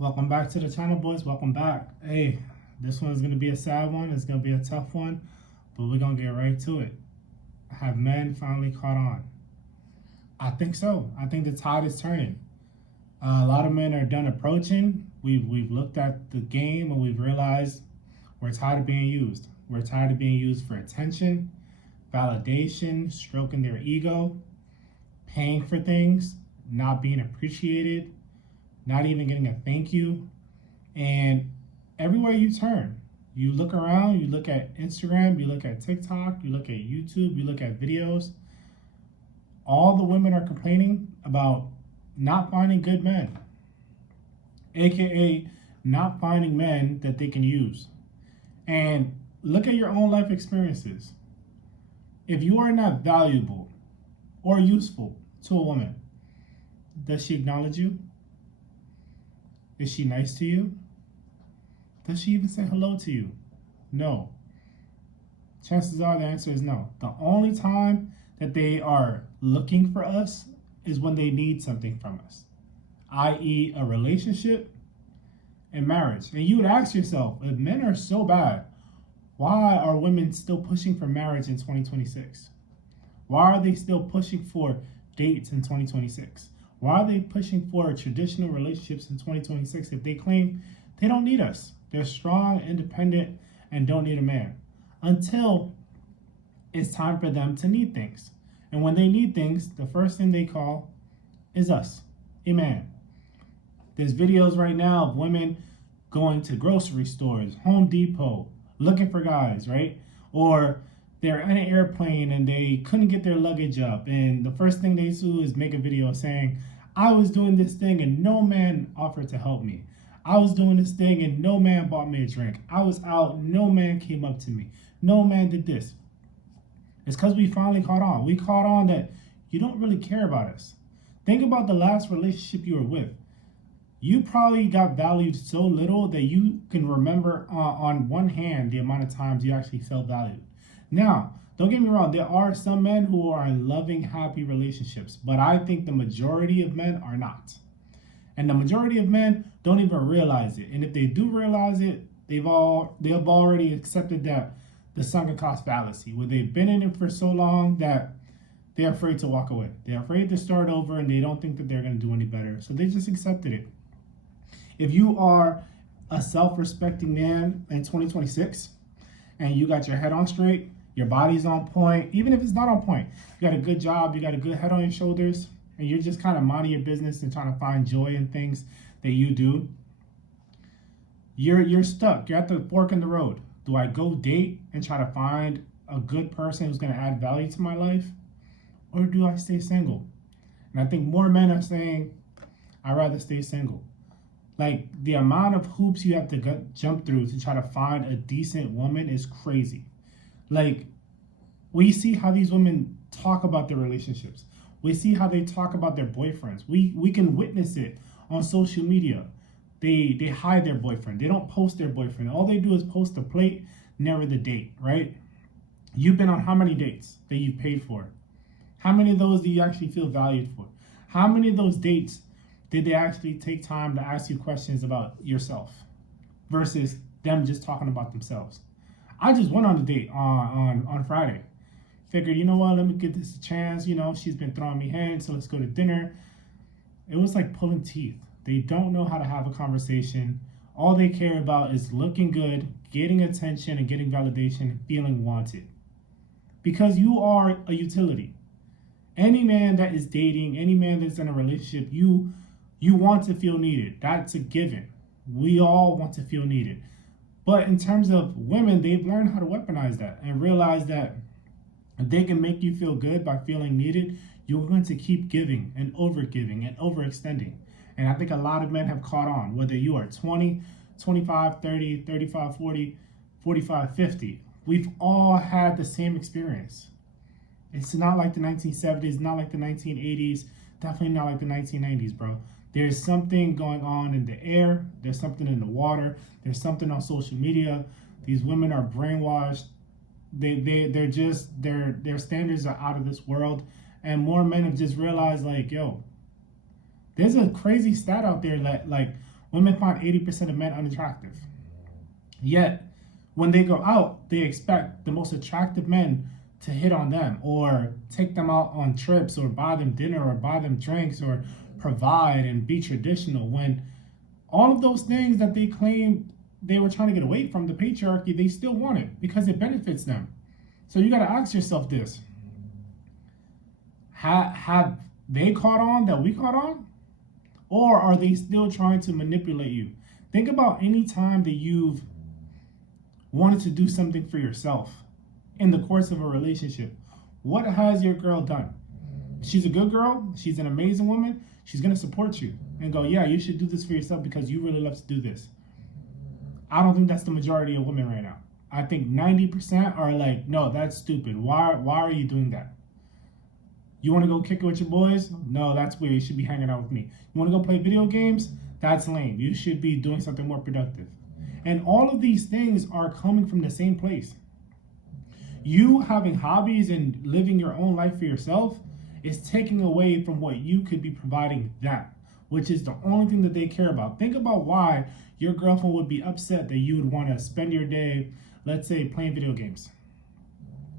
Welcome back to the channel, boys. Welcome back. Hey, this one is going to be a sad one. It's going to be a tough one, but we're going to get right to it. Have men finally caught on? I think so. I think the tide is turning. A lot of men are done approaching. We've looked at the game and we've realized we're tired of being used. We're tired of being used for attention, validation, stroking their ego, paying for things, not being appreciated, not even getting a thank you. And everywhere you turn, you look around, you look at Instagram, you look at TikTok, you look at YouTube, you look at videos, all the women are complaining about not finding good men, aka not finding men that they can use. And look at your own life experiences. If you are not valuable or useful to a woman, does she acknowledge you? Is she nice to you? Does she even say hello to you? No. Chances are the answer is no. The only time that they are looking for us is when they need something from us, i.e. a relationship and marriage. And you would ask yourself, if men are so bad, why are women still pushing for marriage in 2026? Why are they still pushing for dates in 2026? Why are they pushing for traditional relationships in 2026 if they claim they don't need us? They're strong, independent, and don't need a man. Until it's time for them to need things. And when they need things, the first thing they call is us, a man. There's videos right now of women going to grocery stores, Home Depot, looking for guys, right? Or they're on an airplane and they couldn't get their luggage up. And the first thing they do is make a video saying, I was doing this thing and no man offered to help me. I was doing this thing and no man bought me a drink. I was out, no man came up to me. No man did this. It's because we finally caught on. We caught on that you don't really care about us. Think about the last relationship you were with. You probably got valued so little that you can remember on one hand the amount of times you actually felt valued. Now, don't get me wrong, there are some men who are in loving, happy relationships, but I think the majority of men are not. And the majority of men don't even realize it. And if they do realize it, they've already accepted that the sunk cost fallacy, where they've been in it for so long that they're afraid to walk away. They're afraid to start over and they don't think that they're going to do any better. So they just accepted it. If you are a self-respecting man in 2026 and you got your head on straight, your body's on point, even if it's not on point, you got a good job, you got a good head on your shoulders, and you're just kind of minding your business and trying to find joy in things that you do, you're stuck. You're at the fork in the road. Do I go date and try to find a good person who's going to add value to my life? Or do I stay single? And I think more men are saying, I'd rather stay single. Like, the amount of hoops you have to jump through to try to find a decent woman is crazy. Like, we see how these women talk about their relationships. We see how they talk about their boyfriends. We can witness it on social media. They hide their boyfriend. They don't post their boyfriend. All they do is post the plate, never the date, right? You've been on how many dates that you've paid for? How many of those do you actually feel valued for? How many of those dates did they actually take time to ask you questions about yourself versus them just talking about themselves? I just went on a date on Friday. Figured, you know what, let me give this a chance. You know, she's been throwing me hands, so let's go to dinner. It was like pulling teeth. They don't know how to have a conversation. All they care about is looking good, getting attention, and getting validation, and feeling wanted. Because you are a utility. Any man that is dating, any man that's in a relationship, you want to feel needed. That's a given. We all want to feel needed. But in terms of women, they've learned how to weaponize that and realize that if they can make you feel good by feeling needed, you're going to keep giving and overextending. And I think a lot of men have caught on, whether you are 20, 25, 30, 35, 40, 45, 50. We've all had the same experience. It's not like the 1970s, not like the 1980s, definitely not like the 1990s, bro. There's something going on in the air. There's something in the water. There's something on social media. These women are brainwashed. Their standards are out of this world. And more men have just realized, like, yo, there's a crazy stat out there that, like, Women find 80% of men unattractive. Yet, when they go out, they expect the most attractive men to hit on them or take them out on trips or buy them dinner or buy them drinks or provide and be traditional, when all of those things that they claim they were trying to get away from, the patriarchy, they still want it because it benefits them. So you got to ask yourself this. Have they caught on that we caught on? Or are they still trying to manipulate you? Think about any time that you've wanted to do something for yourself in the course of a relationship. What has your girl done? She's a good girl. She's an amazing woman. She's going to support you and go, yeah, you should do this for yourself because you really love to do this. I don't think that's the majority of women right now. I think 90% are like, no, that's stupid. Why are you doing that? You want to go kick it with your boys? No, that's weird. You should be hanging out with me. You want to go play video games? That's lame. You should be doing something more productive. And all of these things are coming from the same place. You having hobbies and living your own life for yourself is taking away from what you could be providing them, which is the only thing that they care about. Think about why your girlfriend would be upset that you would want to spend your day, let's say, playing video games.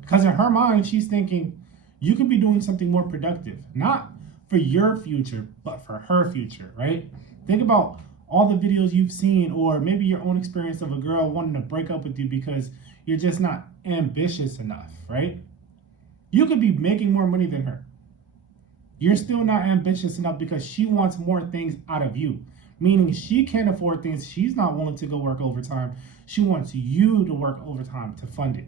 Because in her mind, she's thinking, you could be doing something more productive, not for your future, but for her future, right? Think about all the videos you've seen, or maybe your own experience of a girl wanting to break up with you because you're just not ambitious enough, right? You could be making more money than her. You're still not ambitious enough because she wants more things out of you, meaning she can't afford things. She's not willing to go work overtime. She wants you to work overtime to fund it.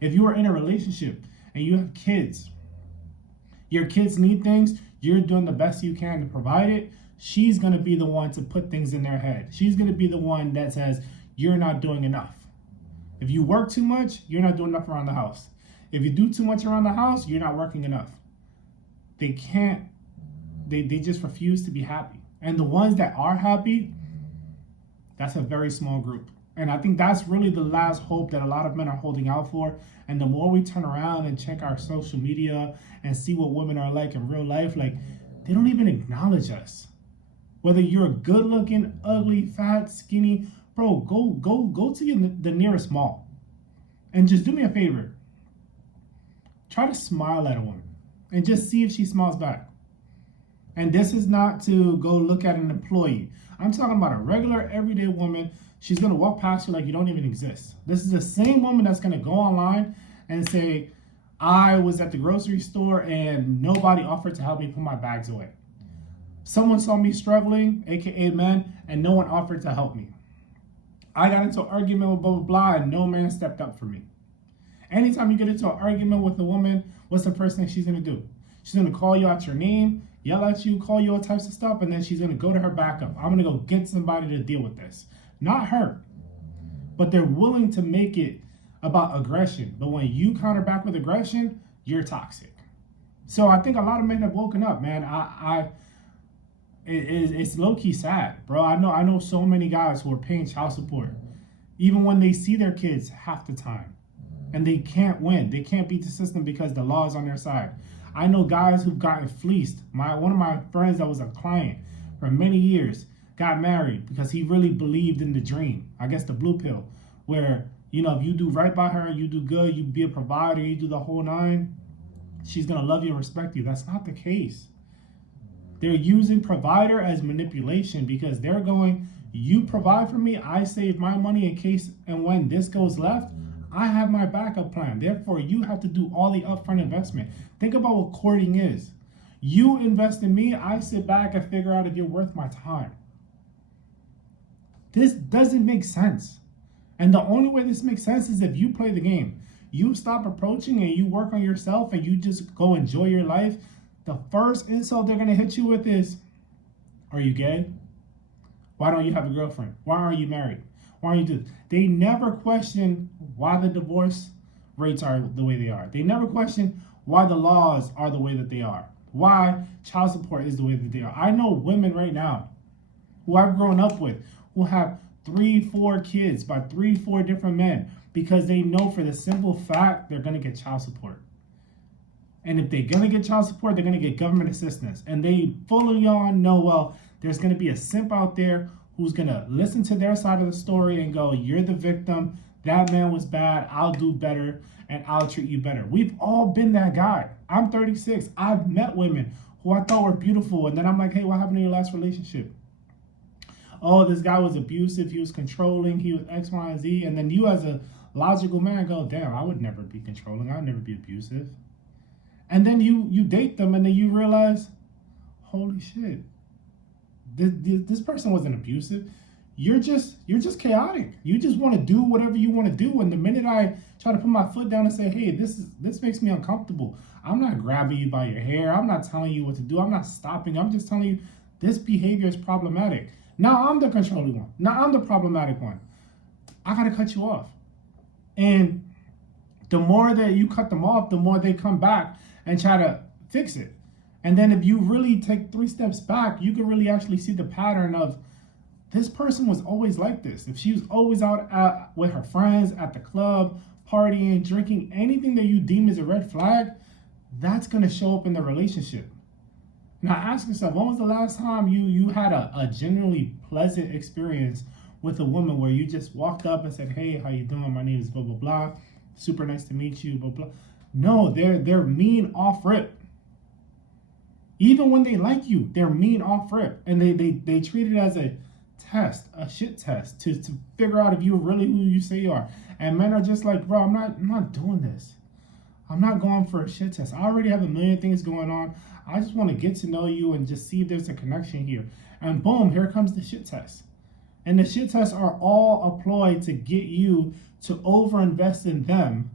If you are in a relationship and you have kids, your kids need things, you're doing the best you can to provide it, she's going to be the one to put things in their head. She's going to be the one that says, you're not doing enough. If you work too much, you're not doing enough around the house. If you do too much around the house, you're not working enough. They just refuse to be happy. And the ones that are happy, that's a very small group. And I think that's really the last hope that a lot of men are holding out for. And the more we turn around and check our social media and see what women are like in real life, like, they don't even acknowledge us. Whether you're good looking, ugly, fat, skinny, bro, go to the nearest mall. And just do me a favor. Try to smile at a woman and just see if she smiles back. And this is not to go look at an employee. I'm talking about a regular, everyday woman. She's going to walk past you like you don't even exist. This is the same woman that's going to go online and say, I was at the grocery store and nobody offered to help me put my bags away. Someone saw me struggling, aka men, and no one offered to help me. I got into an argument with blah, blah, blah, and no man stepped up for me. Anytime you get into an argument with a woman, what's the first thing she's going to do? She's going to call you out your name, yell at you, call you all types of stuff, and then she's going to go to her backup. I'm going to go get somebody to deal with this. Not her. But they're willing to make it about aggression. But when you counter back with aggression, you're toxic. So I think a lot of men have woken up, man. It's low-key sad, bro. I know so many guys who are paying child support, even when they see their kids half the time. And they can't win. They can't beat the system because the law is on their side. I know guys who've gotten fleeced. One of my friends that was a client for many years got married because he really believed in the dream. I guess the blue pill, where, you know, if you do right by her, you do good, you be a provider, you do the whole nine, she's going to love you and respect you. That's not the case. They're using provider as manipulation because they're going, you provide for me, I save my money in case and when this goes left, I have my backup plan. Therefore, you have to do all the upfront investment. Think about what courting is. You invest in me, I sit back and figure out if you're worth my time. This doesn't make sense. And the only way this makes sense is if you play the game. You stop approaching and you work on yourself and you just go enjoy your life. The first insult they're going to hit you with is, are you gay? Why don't you have a girlfriend? Why aren't you married? Why aren't you do? They never question why the divorce rates are the way they are. They never question why the laws are the way that they are. Why child support is the way that they are. I know women right now who I've grown up with who have 3-4 kids by 3-4 different men because they know for the simple fact they're going to get child support. And if they're going to get child support, they're going to get government assistance. And they fully on know, well, there's going to be a simp out there who's going to listen to their side of the story and go, you're the victim, that man was bad, I'll do better, and I'll treat you better. We've all been that guy. I'm 36. I've met women who I thought were beautiful, and then I'm like, hey, what happened in your last relationship? Oh, this guy was abusive, he was controlling, he was X, Y, and Z. And then you as a logical man go, damn, I would never be controlling, I would never be abusive. And then you date them, and then you realize, holy shit, this person wasn't abusive. You're just chaotic. You just want to do whatever you want to do. And the minute I try to put my foot down and say, hey, this makes me uncomfortable, I'm not grabbing you by your hair, I'm not telling you what to do, I'm not stopping, I'm just telling you this behavior is problematic. Now I'm the controlling one. Now I'm the problematic one. I gotta cut you off. And the more that you cut them off, the more they come back and try to fix it. And then if you really take 3 steps back, you can really actually see the pattern of this person was always like this. If she was always out with her friends, at the club, partying, drinking, anything that you deem as a red flag, that's gonna show up in the relationship. Now ask yourself, when was the last time you had a genuinely pleasant experience with a woman where you just walked up and said, hey, how you doing? My name is blah, blah, blah. Super nice to meet you, blah, blah. No, they're mean off rip. Even when they like you, they're mean off rip. And they treat it as a test, a shit test to figure out if you're really who you say you are. And men are just like, bro, I'm not doing this. I'm not going for a shit test. I already have a million things going on. I just want to get to know you and just see if there's a connection here. And boom, here comes the shit test. And the shit tests are all employed to get you to overinvest in them,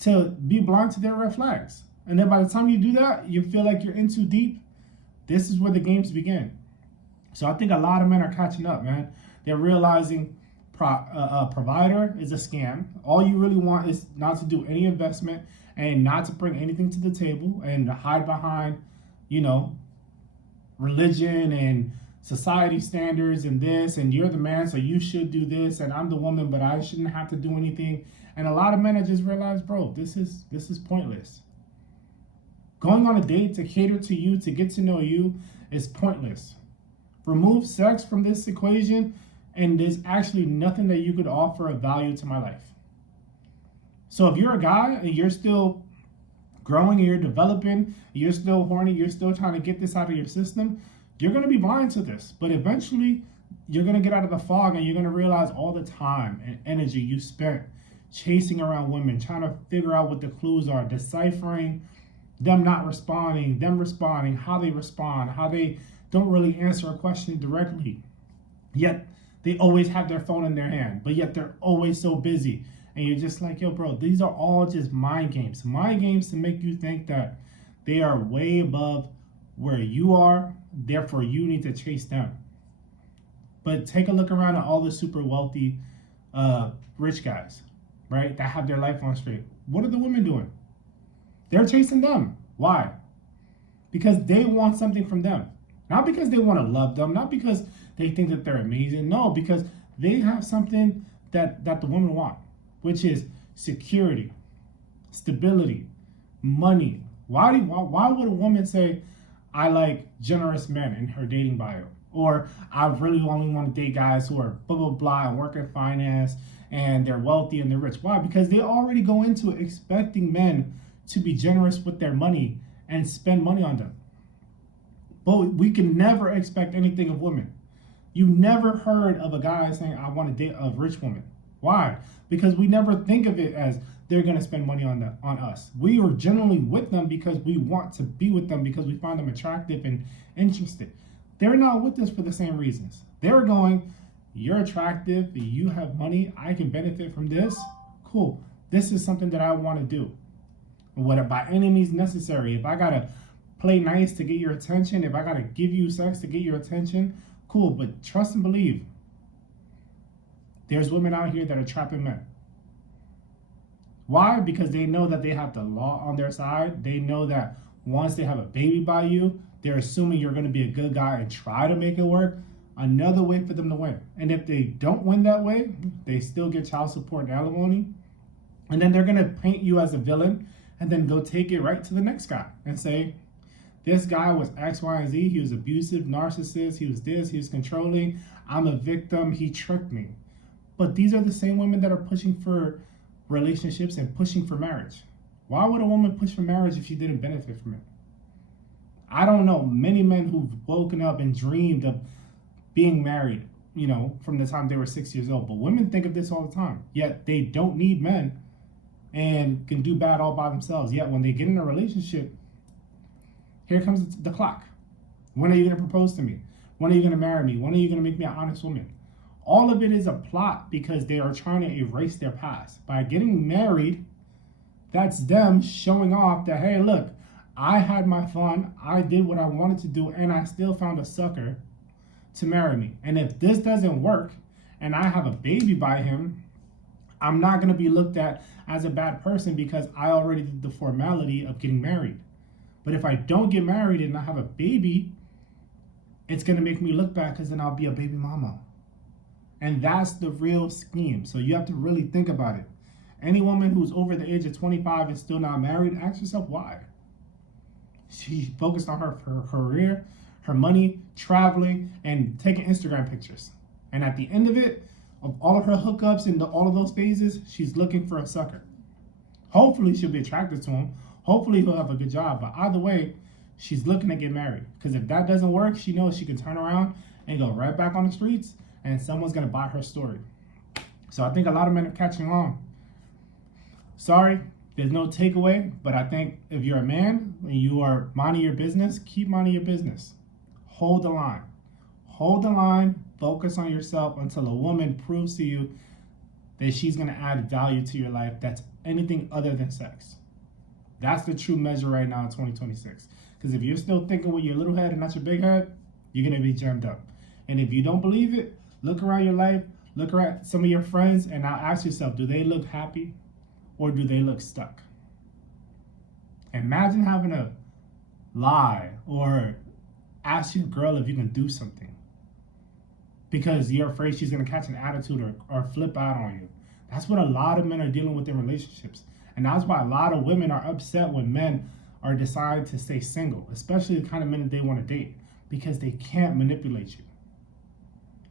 to be blind to their red flags. And then by the time you do that, you feel like you're in too deep. This is where the games begin. So I think a lot of men are catching up, man. They're realizing provider is a scam. All you really want is not to do any investment and not to bring anything to the table and to hide behind, religion and society standards and this, and you're the man, so you should do this, and I'm the woman, but I shouldn't have to do anything. And a lot of men have just realized, bro, this is pointless. Going on a date to cater to you, to get to know you, is pointless. Remove sex from this equation, and there's actually nothing that you could offer of value to my life. So if you're a guy and you're still growing and you're developing, you're still horny, you're still trying to get this out of your system, you're going to be blind to this. But eventually, you're going to get out of the fog and you're going to realize all the time and energy you spent chasing around women, trying to figure out what the clues are, deciphering them not responding, them responding, how they respond, how they don't really answer a question directly. Yet, they always have their phone in their hand, but yet they're always so busy. And you're just like, yo, bro, these are all just mind games. Mind games to make you think that they are way above where you are, therefore you need to chase them. But take a look around at all the super wealthy, rich guys, right, that have their life on straight. What are the women doing? They're chasing them. Why? Because they want something from them. Not because they want to love them, not because they think that they're amazing. No, because they have something that the women want, which is security, stability, money. Why would a woman say, I like generous men in her dating bio? Or I really only want to date guys who are blah, blah, blah, and work in finance, and they're wealthy and they're rich. Why? Because they already go into expecting men to be generous with their money and spend money on them. But we can never expect anything of women. You never heard of a guy saying, I want to date a rich woman. Why? Because we never think of it as they're going to spend money on us. We are generally with them because we want to be with them, because we find them attractive and interested. They're not with us for the same reasons. They're going, you're attractive, you have money, I can benefit from this. Cool. This is something that I want to do. What by any means necessary. If I got to play nice to get your attention, if I got to give you sex to get your attention, cool. But trust and believe, there's women out here that are trapping men. Why? Because they know that they have the law on their side. They know that once they have a baby by you, they're assuming you're going to be a good guy and try to make it work. Another way for them to win. And if they don't win that way, they still get child support and alimony. And then they're going to paint you as a villain and then go take it right to the next guy and say, This guy was X, Y, and Z. He was abusive, narcissist. He was this. He was controlling. I'm a victim. He tricked me. But these are the same women that are pushing for relationships and pushing for marriage. Why would a woman push for marriage if she didn't benefit from it? I don't know many men who've woken up and dreamed of being married, from the time they were 6 years old. But women think of this all the time. Yet they don't need men and can do bad all by themselves. Yet when they get in a relationship, here comes the clock. When are you going to propose to me? When are you going to marry me? When are you going to make me an honest woman? All of it is a plot because they are trying to erase their past. By getting married, that's them showing off that, hey, look, I had my fun, I did what I wanted to do, and I still found a sucker to marry me. And if this doesn't work and I have a baby by him, I'm not going to be looked at as a bad person because I already did the formality of getting married. But if I don't get married and I have a baby, it's going to make me look bad because then I'll be a baby mama. And that's the real scheme. So you have to really think about it. Any woman who's over the age of 25 and still not married, ask yourself why. She focused on her career, her money, traveling, and taking Instagram pictures. And at the end of it, of all of her hookups and all of those phases, she's looking for a sucker. Hopefully she'll be attracted to him. Hopefully he'll have a good job. But either way, she's looking to get married. Because if that doesn't work, she knows she can turn around and go right back on the streets and someone's going to buy her story. So I think a lot of men are catching on. Sorry, there's no takeaway, but I think if you're a man and you are minding your business, keep minding your business. Hold the line. Hold the line, focus on yourself until a woman proves to you that she's going to add value to your life that's anything other than sex. That's the true measure right now in 2026. Because if you're still thinking with your little head and not your big head, you're going to be jammed up. And if you don't believe it, look around your life, look around some of your friends, and now ask yourself, do they look happy or do they look stuck? Imagine having to lie or ask your girl if you can do something because you're afraid she's going to catch an attitude or flip out on you. That's what a lot of men are dealing with in relationships. And that's why a lot of women are upset when men are deciding to stay single, especially the kind of men that they want to date, because they can't manipulate you.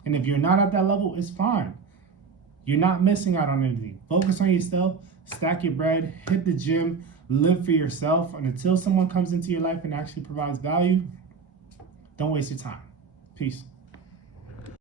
And if you're not at that level, it's fine. You're not missing out on anything. Focus on yourself, stack your bread, hit the gym, live for yourself. And until someone comes into your life and actually provides value, don't waste your time. Peace.